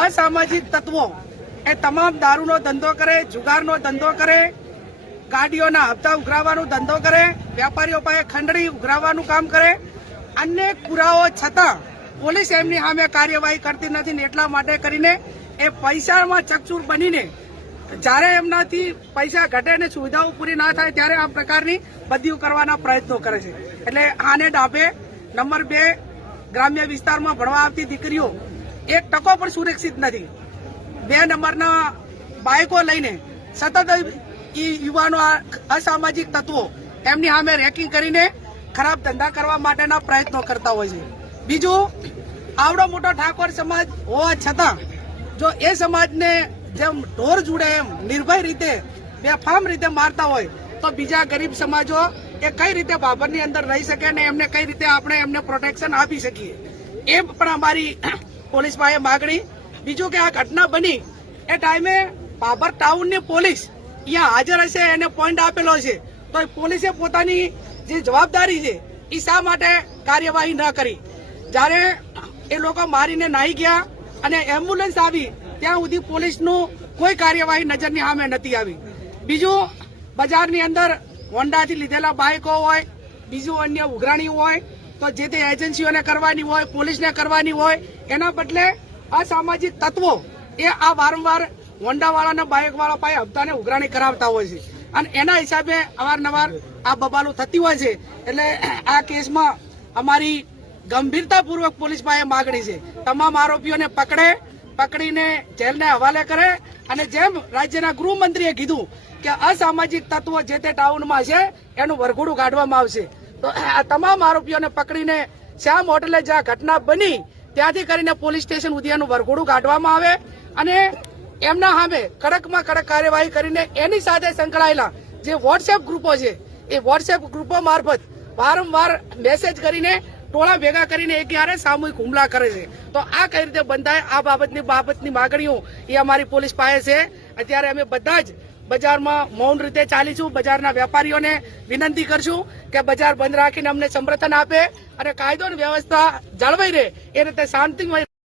અસામાજિક તત્વો એ તમામ દારૂનો ધંધો કરે, જુગારનો ધંધો કરે, ગાડીઓના હપ્તા ઉઘરાવવાનો ધંધો કરે, વેપારીઓ પાસે ખંડણી ઉઘરાવવાનું કામ કરે. અનેક પુરાવો છતાં પોલીસ એમની સામે કાર્યવાહી કરતી નથી ને એટલા માટે કરીને એ પૈસામાં ચકચૂર બનીને જ્યારે એમનાથી પૈસા ઘટે ને સુવિધાઓ પૂરી ના થાય ત્યારે આ પ્રકારની બદલીઓ કરવાના પ્રયત્નો કરે છે. એટલે આને ડાબે નંબર બે ગ્રામ્ય વિસ્તારમાં ભણવા આવતી દીકરીઓ એક ટકો પણ સુરક્ષિત નથી. બે નંબરના બાઇકો લઈને સતત એ યુવાનો અસામાજિક તત્વો એમની સામે રેકિંગ કરીને ખરાબ ધંધા કરવા માટેના પ્રયત્નો કરતા હોય છે. બીજું, આવડો મોટો ઠાકોર સમાજ હોવા છતાં જો એ સમાજને જેમ ઢોર જુડે એમ નિર્ભય રીતે બેફામ રીતે મારતા હોય, તો બીજા ગરીબ સમાજો એ કઈ રીતે બાબરની અંદર રહી શકે ને એમને કઈ રીતે આપણે એમને પ્રોટેક્શન આપી શકીએ? એ પણ અમારી પોલીસ પાસે માગણી. બીજું કે આ ઘટના બની એ ટાઈમે બાબર ટાઉનની પોલીસ અહીંયા હાજર હશે એને પોઈન્ટ આપેલો છે. તો પોલીસે પોતાની જે જવાબદારી છે, એ શા માટે કાર્યવાહી ન કરી? જ્યારે એ લોકો મારીને નાહી ગયા અને એમ્બ્યુલન્સ આવી, ત્યાં સુધી પોલીસનું કોઈ કાર્યવાહી નજરની સામે નથી આવી. બીજું, બજારની અંદર હોન્ડાથી લીધેલા બાઇકો હોય, બીજું અન્ય ઉઘરાણી હોય તો જે તે એજન્સીઓને કરવાની હોય, પોલીસને કરવાની હોય, એના બદલે અસામાજિક તત્વો એ આ વારંવાર હોન્ડાવાળા બાઇકવાળા પાસે હપ્તાને ઉઘરાણી કરાવતા હોય છે. અને એના હિસાબે અવારનવાર આ બબાલું થતી હોય છે. એટલે આ કેસમાં અમારી ગંભીરતાપૂર્વક પોલીસ પાસે માગણી છે. તમામ આરોપીઓને પકડે, પકડીને જેલને હવાલે કરે અને જેમ રાજ્યના ગૃહમંત્રીએ કીધું કે અસામાજિક તત્વો જે તે ટાઉનમાં છે, એનું વરઘોડું કાઢવામાં આવશે. તો આ તમામ આરોપીઓને પકડીને શ્યામ હોટલે જ્યાં ઘટના બની, ત્યાંથી કરીને પોલીસ સ્ટેશન એનું વરઘોડું કાઢવામાં આવે અને એમના સામે કડકમાં કડક કાર્યવાહી કરીને એની સાથે સંકળાયેલા જે વોટ્સએપ ગ્રુપો છે, એ વોટ્સએપ ગ્રુપો મારફત વારંવાર મેસેજ કરીને ટોળા ભેગા કરીને એક યારે સામૂહિક હુમલા કરે છે. તો આ કઈ રીતે બંધાય, આ બાબતની બાબતની માગણીઓ એ અમારી પોલીસ પાસે છે. અત્યારે અમે બધા જ બજારમાં મૌન રીતે ચાલીશું. બજારના વેપારીઓને વિનંતી કરશું કે બજાર બંધ રાખીને અમને સમર્થન આપે અને કાયદો અને વ્યવસ્થા જળવાઈ રહે. એ રીતે શાંતિમય